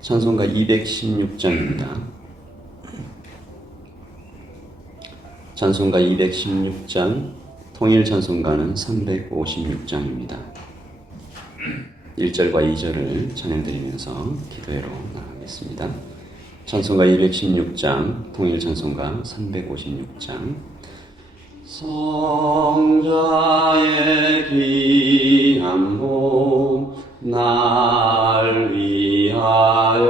찬송가 216장입니다. 찬송가 216장, 통일 찬송가는 356장입니다. 1절과 2절을 찬양드리면서 기도회로 나가겠습니다. 찬송가 216장, 통일 찬송가 356장. 성자의 귀한 몸 날 위하여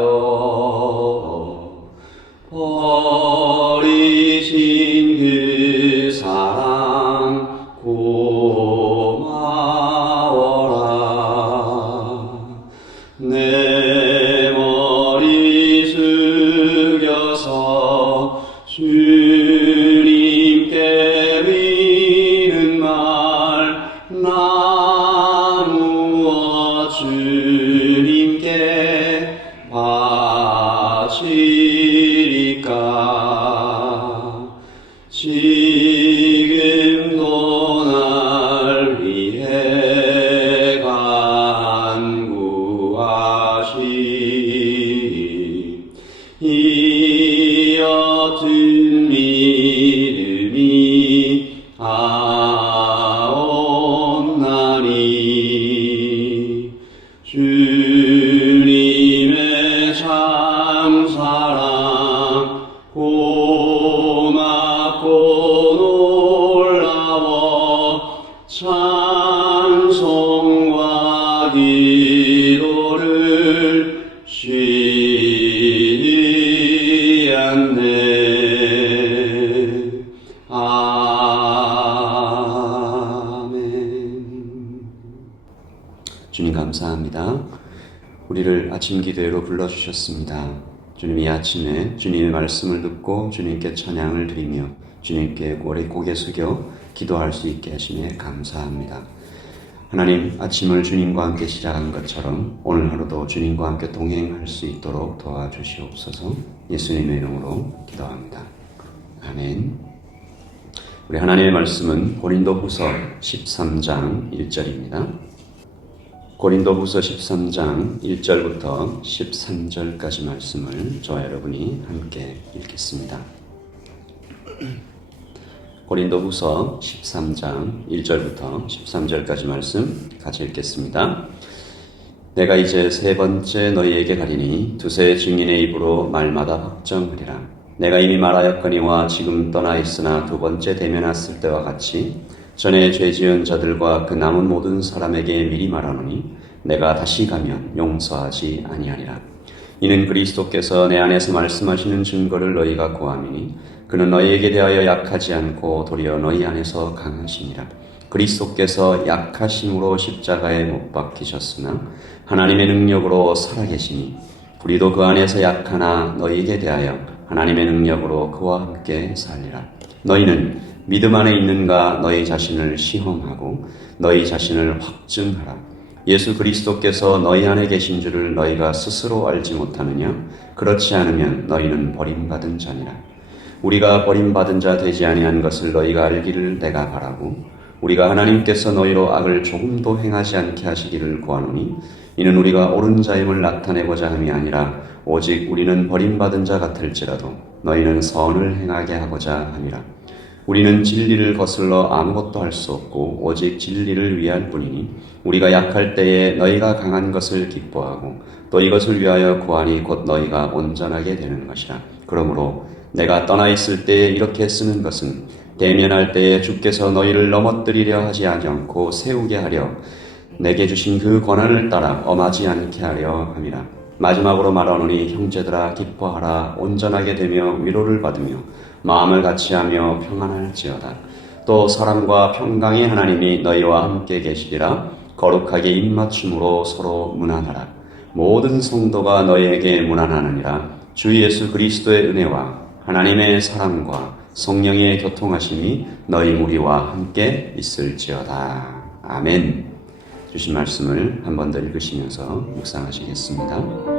버리신 그 사랑 고마워라. 내 머리 숙여서 주님께 비는 말 나누어 주님께 바치리까. 지금도 날 위해 간구하시 이 옅은 믿음이 아옵나니. 주님의 참 사랑 고맙고 놀라워 찬송과 기도를 쉬지 않네. 아멘. 주님 감사합니다. 우리를 아침 기도회로 불러주셨습니다. 주님, 이 아침에 주님의 말씀을 듣고 주님께 찬양을 드리며 주님께 고개 숙여 기도할 수 있게 하시니 감사합니다. 하나님, 아침을 주님과 함께 시작한 것처럼 오늘 하루도 주님과 함께 동행할 수 있도록 도와주시옵소서. 예수님의 이름으로 기도합니다. 아멘. 우리 하나님의 말씀은 고린도후서 13장 1절입니다. 고린도후서 13장 1절부터 13절까지 말씀을 저와 여러분이 함께 읽겠습니다. 고린도후서 13장 1절부터 13절까지 말씀 같이 읽겠습니다. 내가 이제 세 번째 너희에게 가리니 두세 증인의 입으로 말마다 확정하리라. 내가 이미 말하였거니와 지금 떠나 있으나 두 번째 대면했을 때와 같이 전에 죄 지은 자들과 그 남은 모든 사람에게 미리 말하노니 내가 다시 가면 용서하지 아니하리라. 이는 그리스도께서 내 안에서 말씀하시는 증거를 너희가 고함이니 그는 너희에게 대하여 약하지 않고 도리어 너희 안에서 강하시니라. 그리스도께서 약하심으로 십자가에 못 박히셨으나 하나님의 능력으로 살아계시니 우리도 그 안에서 약하나 너희에게 대하여 하나님의 능력으로 그와 함께 살리라. 너희는 믿음 안에 있는가 너희 자신을 시험하고 너희 자신을 확증하라. 예수 그리스도께서 너희 안에 계신 줄을 너희가 스스로 알지 못하느냐? 그렇지 않으면 너희는 버림받은 자니라. 우리가 버림받은 자 되지 아니한 것을 너희가 알기를 내가 바라고 우리가 하나님께서 너희로 악을 조금도 행하지 않게 하시기를 구하노니 이는 우리가 옳은 자임을 나타내고자 함이 아니라 오직 우리는 버림받은 자 같을지라도 너희는 선을 행하게 하고자 함이라. 우리는 진리를 거슬러 아무것도 할 수 없고 오직 진리를 위할 뿐이니 우리가 약할 때에 너희가 강한 것을 기뻐하고 또 이것을 위하여 구하니 곧 너희가 온전하게 되는 것이라. 그러므로 내가 떠나 있을 때에 이렇게 쓰는 것은 대면할 때에 주께서 너희를 넘어뜨리려 하지 않고 세우게 하려 내게 주신 그 권한을 따라 엄하지 않게 하려 함이라. 마지막으로 말하노니 형제들아 기뻐하라. 온전하게 되며 위로를 받으며 마음을 같이하며 평안할지어다. 또 사랑과 평강의 하나님이 너희와 함께 계시리라. 거룩하게 입맞춤으로 서로 문안하라. 모든 성도가 너희에게 문안하느니라. 주 예수 그리스도의 은혜와 하나님의 사랑과 성령의 교통하심이 너희 무리와 함께 있을지어다. 아멘. 주신 말씀을 한 번 더 읽으시면서 묵상하시겠습니다.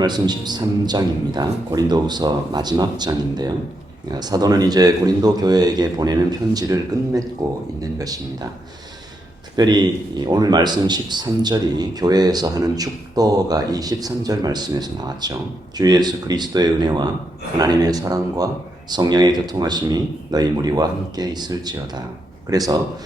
말씀 13장입니다. 고린도후서 마지막 장인데요. 사도는 이제 고린도 교회에게 보내는 편지를 끝맺고 있는 것입니다. 특별히 오늘 말씀 13절이 교회에서 하는 축도가 이 13절 말씀에서 나왔죠. 주 예수 그리스도의 은혜와 하나님의 사랑과 성령의 교통하심이 너희 무리와 함께 있을지어다. 그래서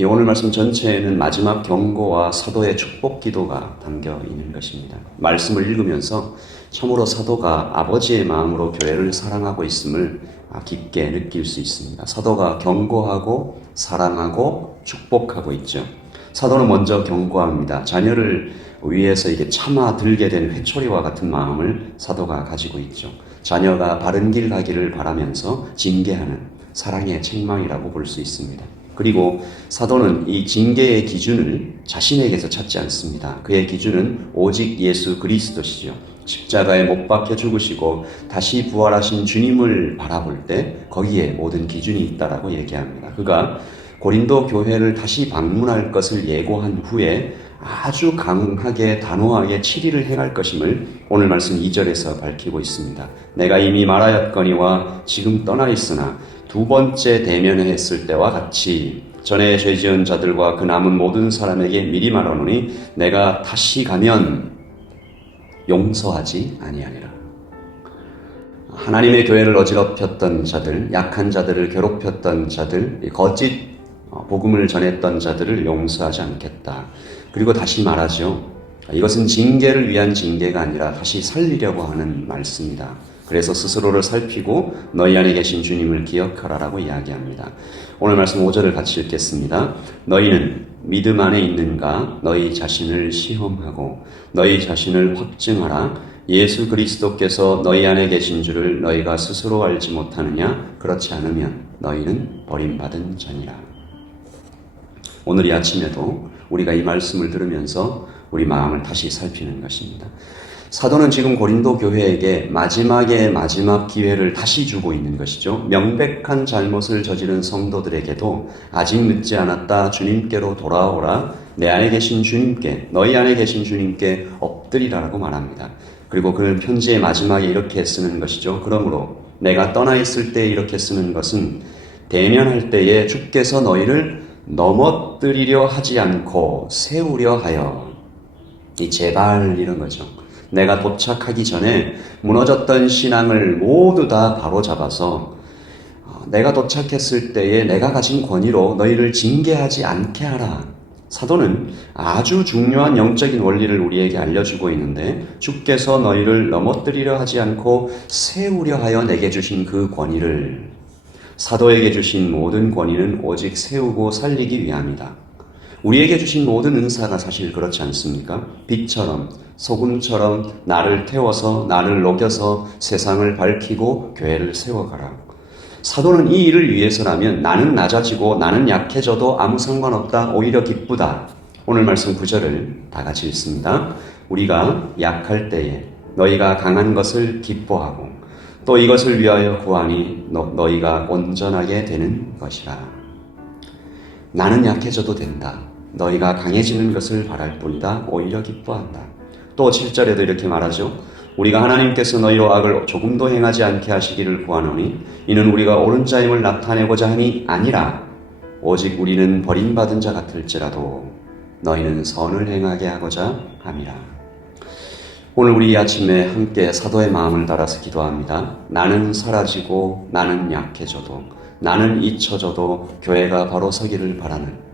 이 오늘 말씀 전체에는 마지막 경고와 사도의 축복 기도가 담겨 있는 것입니다. 말씀을 읽으면서 참으로 사도가 아버지의 마음으로 교회를 사랑하고 있음을 깊게 느낄 수 있습니다. 사도가 경고하고 사랑하고 축복하고 있죠. 사도는 먼저 경고합니다. 자녀를 위해서 이게 참아들게 된 회초리와 같은 마음을 사도가 가지고 있죠. 자녀가 바른 길 가기를 바라면서 징계하는 사랑의 책망이라고 볼 수 있습니다. 그리고 사도는 이 징계의 기준을 자신에게서 찾지 않습니다. 그의 기준은 오직 예수 그리스도시죠. 십자가에 못 박혀 죽으시고 다시 부활하신 주님을 바라볼 때 거기에 모든 기준이 있다라고 얘기합니다. 그가 고린도 교회를 다시 방문할 것을 예고한 후에 아주 강하게 단호하게 7일을 행할 것임을 오늘 말씀 2절에서 밝히고 있습니다. 내가 이미 말하였거니와 지금 떠나 있으나 두 번째 대면했을 때와 같이 전에 죄 지은 자들과 그 남은 모든 사람에게 미리 말하노니 내가 다시 가면 용서하지 아니하리라. 하나님의 교회를 어지럽혔던 자들, 약한 자들을 괴롭혔던 자들, 거짓 복음을 전했던 자들을 용서하지 않겠다. 그리고 다시 말하죠. 이것은 징계를 위한 징계가 아니라 다시 살리려고 하는 말씀이다. 그래서 스스로를 살피고 너희 안에 계신 주님을 기억하라라고 이야기합니다. 오늘 말씀 5절을 같이 읽겠습니다. 너희는 믿음 안에 있는가? 너희 자신을 시험하고 너희 자신을 확증하라. 예수 그리스도께서 너희 안에 계신 줄을 너희가 스스로 알지 못하느냐? 그렇지 않으면 너희는 버림받은 자니라. 오늘 이 아침에도 우리가 이 말씀을 들으면서 우리 마음을 다시 살피는 것입니다. 사도는 지금 고린도 교회에게 마지막의 마지막 기회를 다시 주고 있는 것이죠. 명백한 잘못을 저지른 성도들에게도 아직 늦지 않았다. 주님께로 돌아오라. 내 안에 계신 주님께, 너희 안에 계신 주님께 엎드리라라고 말합니다. 그리고 그를 편지의 마지막에 이렇게 쓰는 것이죠. 그러므로 내가 떠나 있을 때 이렇게 쓰는 것은 대면할 때에 주께서 너희를 넘어뜨리려 하지 않고 세우려 하여, 이 제발 이런 거죠. 내가 도착하기 전에 무너졌던 신앙을 모두 다 바로잡아서 내가 도착했을 때에 내가 가진 권위로 너희를 징계하지 않게 하라. 사도는 아주 중요한 영적인 원리를 우리에게 알려주고 있는데 주께서 너희를 넘어뜨리려 하지 않고 세우려 하여 내게 주신 그 권위를, 사도에게 주신 모든 권위는 오직 세우고 살리기 위함이다. 우리에게 주신 모든 은사가 사실 그렇지 않습니까? 빛처럼 소금처럼 나를 태워서 나를 녹여서 세상을 밝히고 교회를 세워가라. 사도는 이 일을 위해서라면 나는 낮아지고 나는 약해져도 아무 상관없다. 오히려 기쁘다. 오늘 말씀 9절을 다 같이 읽습니다. 우리가 약할 때에 너희가 강한 것을 기뻐하고 또 이것을 위하여 구하니 너희가 온전하게 되는 것이라. 나는 약해져도 된다. 너희가 강해지는 것을 바랄 뿐이다. 오히려 기뻐한다. 또 7절에도 이렇게 말하죠. 우리가 하나님께서 너희로 악을 조금도 행하지 않게 하시기를 구하노니 이는 우리가 옳은 자임을 나타내고자 하니 아니라 오직 우리는 버림받은 자 같을지라도 너희는 선을 행하게 하고자 함이라. 오늘 우리 아침에 함께 사도의 마음을 따라서 기도합니다. 나는 사라지고 나는 약해져도 나는 잊혀져도 교회가 바로 서기를 바라는,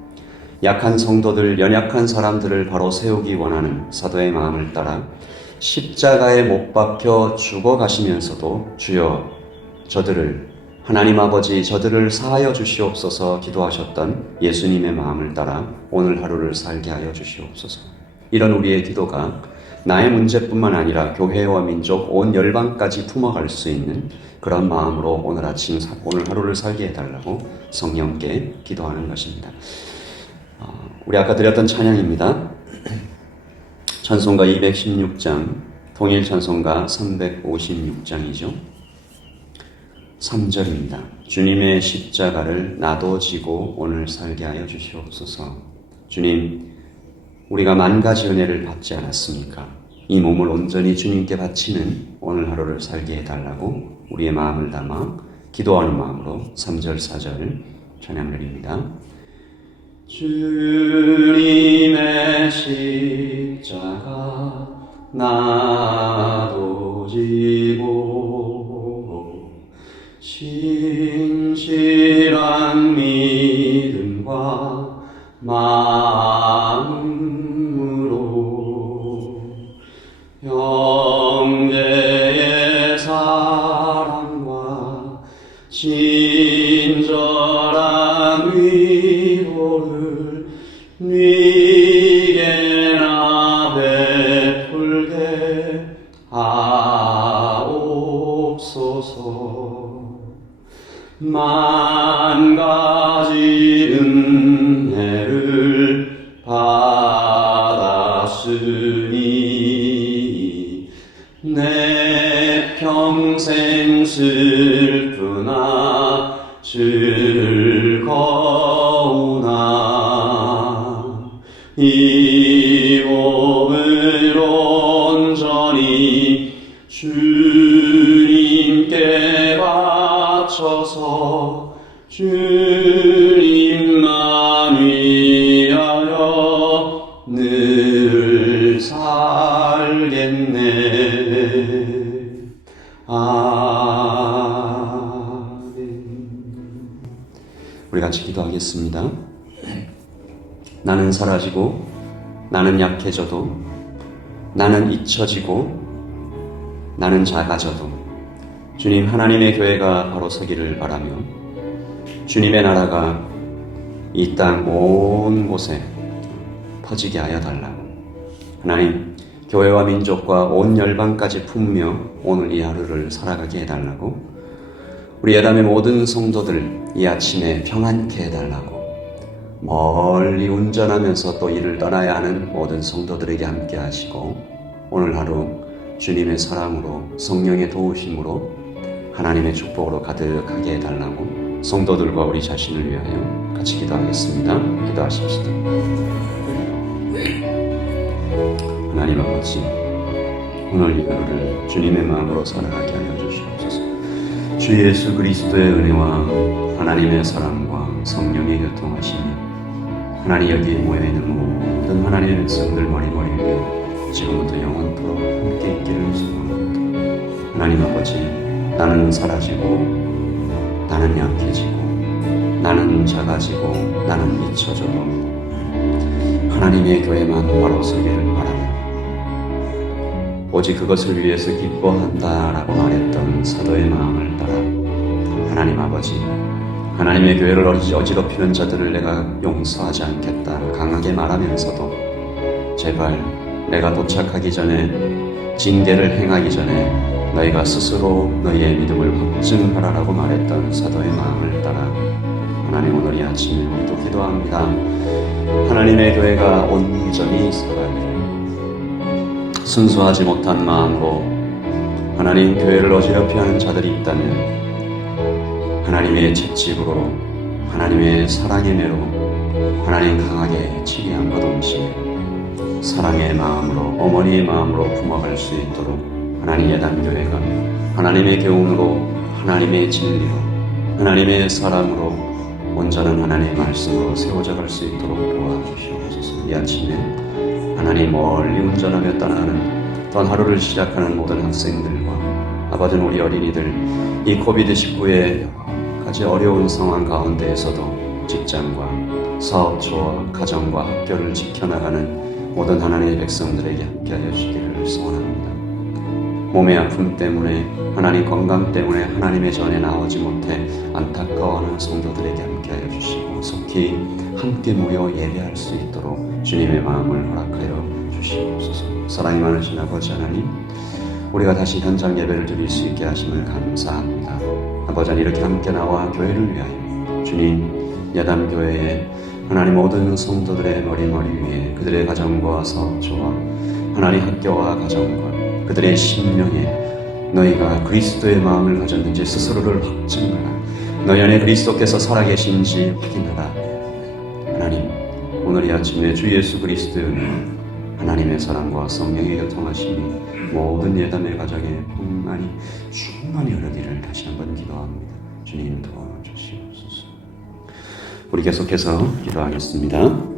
약한 성도들, 연약한 사람들을 바로 세우기 원하는 사도의 마음을 따라 십자가에 못 박혀 죽어가시면서도 주여 저들을, 하나님 아버지 저들을 사하여 주시옵소서 기도하셨던 예수님의 마음을 따라 오늘 하루를 살게 하여 주시옵소서. 이런 우리의 기도가 나의 문제뿐만 아니라 교회와 민족 온 열방까지 품어갈 수 있는 그런 마음으로 오늘 아침, 오늘 하루를 살게 해달라고 성령께 기도하는 것입니다. 우리 아까 드렸던 찬양입니다. 찬송가 216장, 통일 찬송가 356장이죠. 3절입니다. 주님의 십자가를 나도 지고 오늘 살게 하여 주시옵소서. 주님, 우리가 만 가지 은혜를 받지 않았습니까? 이 몸을 온전히 주님께 바치는 오늘 하루를 살게 해달라고 우리의 마음을 담아 기도하는 마음으로 3절 4절 찬양 드립니다. 주님의 십자가 나도 지고 신실한 믿음과 마음으로 형제의 사랑과 친절한 위로를 네게나 베풀게 하옵소서. 만 가지 은혜를 받았으니 내 평생 슬프나 즐거우나 이 몸을 온전히 주님께 바쳐서 주님만 위하여 늘 살겠네. 아멘. 우리 같이 기도하겠습니다. 나는 사라지고 나는 약해져도 나는 잊혀지고 나는 작아져도 주님 하나님의 교회가 바로 서기를 바라며 주님의 나라가 이 땅 온 곳에 퍼지게 하여 달라고 하나님 교회와 민족과 온 열방까지 품으며 오늘 이 하루를 살아가게 해달라고 우리 예담의 모든 성도들 이 아침에 평안케 해달라고 멀리 운전하면서 또 일을 떠나야 하는 모든 성도들에게 함께 하시고 오늘 하루 주님의 사랑으로 성령의 도우심으로 하나님의 축복으로 가득하게 해달라고 성도들과 우리 자신을 위하여 같이 기도하겠습니다. 기도하십시다. 하나님 아버지, 오늘 이 하루를 주님의 마음으로 살아가게 하여 주시옵소서. 주 예수 그리스도의 은혜와 하나님의 사랑과 성령의 교통하심이 하나님 여기에 모여있는 모든 하나님의 백성들 머리머리 위에 지금부터 영원토록 함께 있기를 소원합니다. 하나님 아버지, 나는 사라지고 나는 약해지고 나는 작아지고 나는 잊혀져도 하나님의 교회만 바로 서기를 바라며 오직 그것을 위해서 기뻐한다라고 말했던 사도의 마음을 따라 하나님 아버지, 하나님의 교회를 어지럽히는 자들을 내가 용서하지 않겠다 강하게 말하면서도 제발 내가 도착하기 전에 징계를 행하기 전에 너희가 스스로 너희의 믿음을 확증하라라고 말했던 사도의 마음을 따라 하나님 오늘 이 아침에 우리도 기도합니다. 하나님의 교회가 온전히 살아가기를 순수하지 못한 마음으로 하나님 교회를 어지럽히 하는 자들이 있다면 하나님의 채찍으로 하나님의 사랑의 매로 하나님 강하게 치리함과 동시에 사랑의 마음으로 어머니의 마음으로 품어갈 수 있도록 하나님 예단교회가 하나님의 교훈으로 하나님의 진리로 하나님의 사랑으로 온전한 하나님의 말씀으로 세워져 갈 수 있도록 도와주시옵소서. 이 아침에 하나님 멀리 운전하며 떠나는 또 하루를 시작하는 모든 학생들과 아버지 우리 어린이들 이 코비드19의 가지 어려운 상황 가운데에서도 직장과 사업처와 가정과 학교를 지켜나가는 모든 하나님의 백성들에게 함께하여 주시기를 소원합니다. 몸의 아픔 때문에 하나님 건강 때문에 하나님의 전에 나오지 못해 안타까워하는 성도들에게 함께하여 주시고 속히 함께 모여 예배할 수 있도록 주님의 마음을 허락하여 주시옵소서. 사랑이 많으신 아버지 하나님, 우리가 다시 현장 예배를 드릴 수 있게 하심을 감사합니다. 아버지 하나님, 이렇게 함께 나와 교회를 위하여 주님 야담교회에 하나님 모든 성도들의 머리머리 위에 그들의 가정과 사업처와 하나님 학교와 가정과 그들의 심령에 너희가 그리스도의 마음을 가졌는지 스스로를 확증하라. 너희 안에 그리스도께서 살아계신지 확인하라. 하나님, 오늘 이 아침에 주 예수 그리스도의 은혜와 하나님의 사랑과 성령의 교통하심이 모든 예담의 가정에 풍만히 충만히 흐르기를 다시 한번 기도합니다. 주님 도와주시옵소서. 우리 계속해서 기도하겠습니다.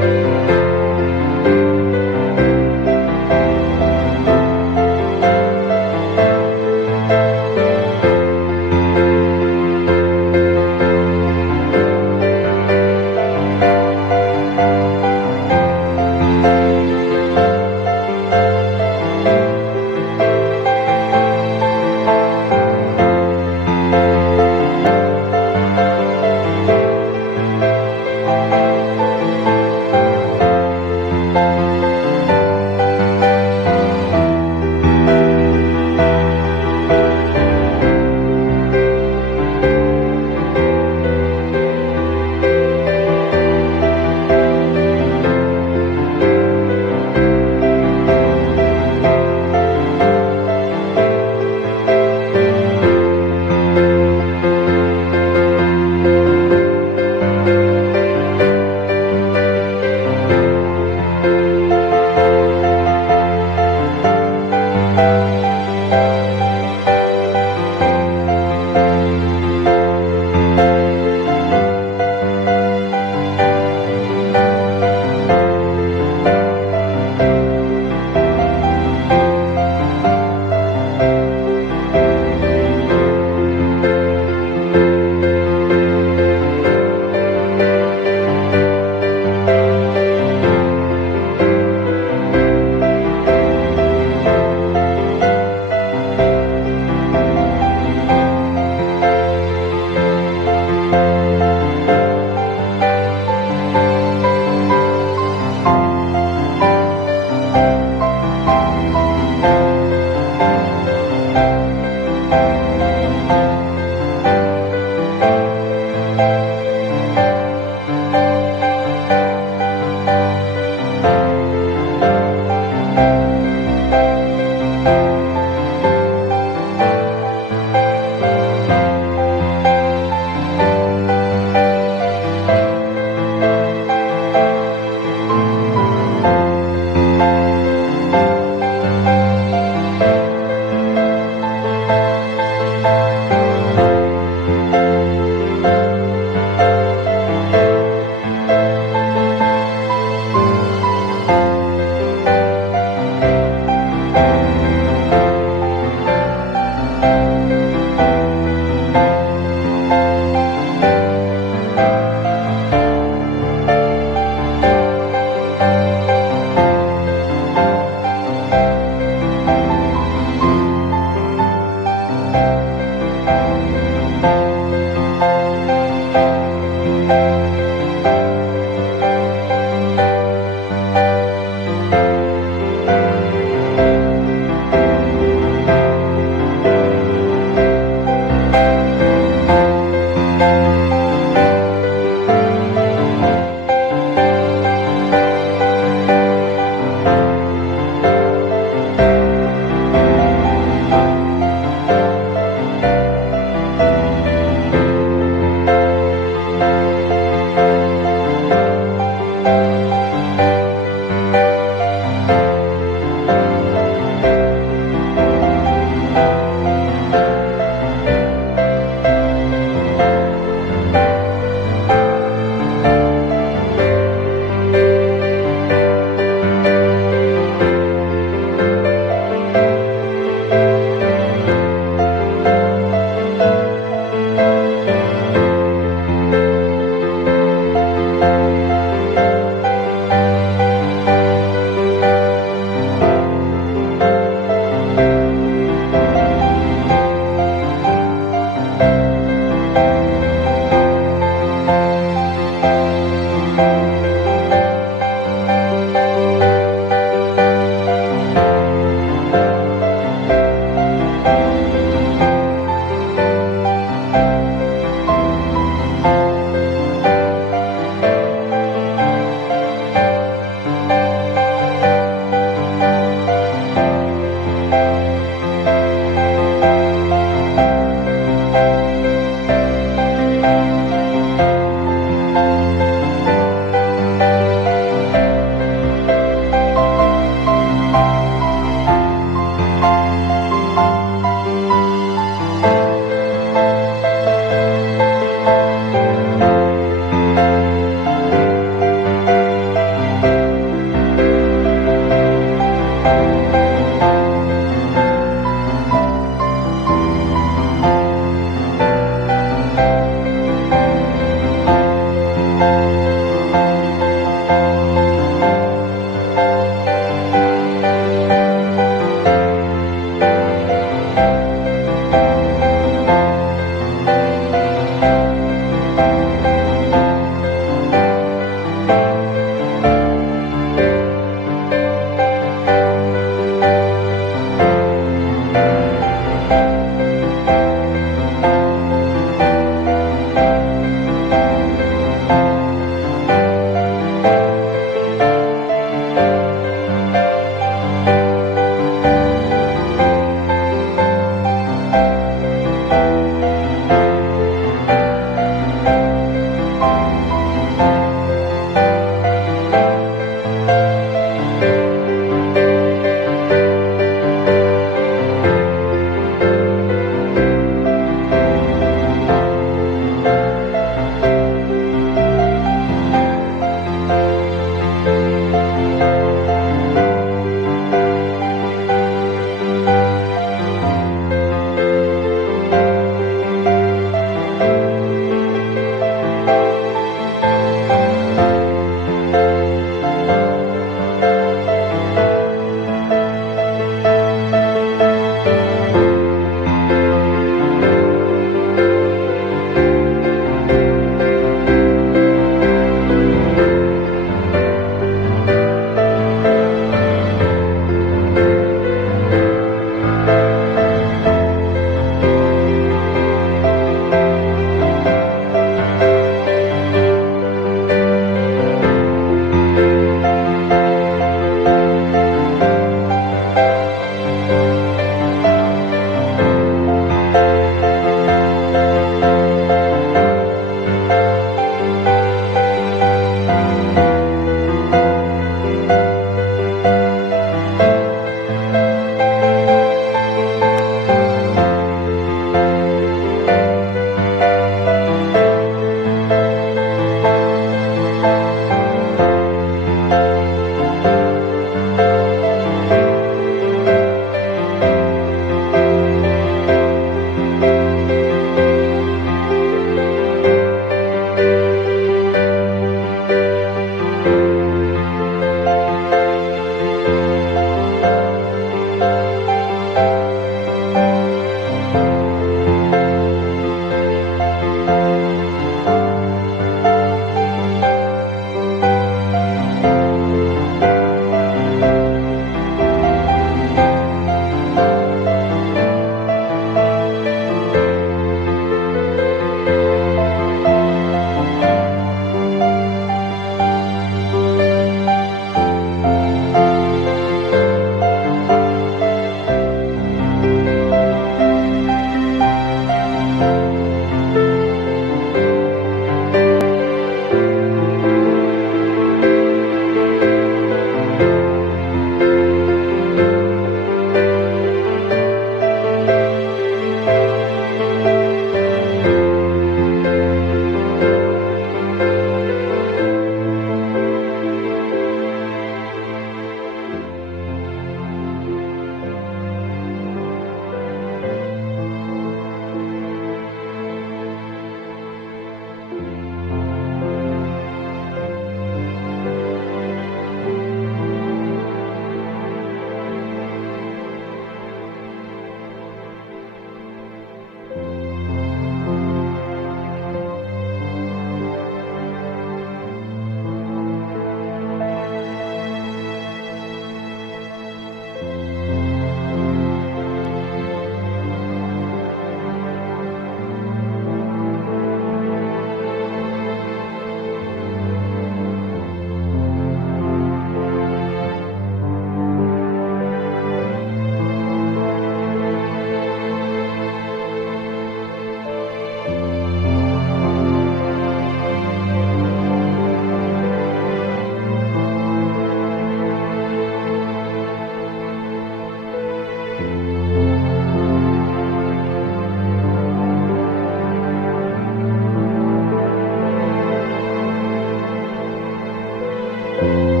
you.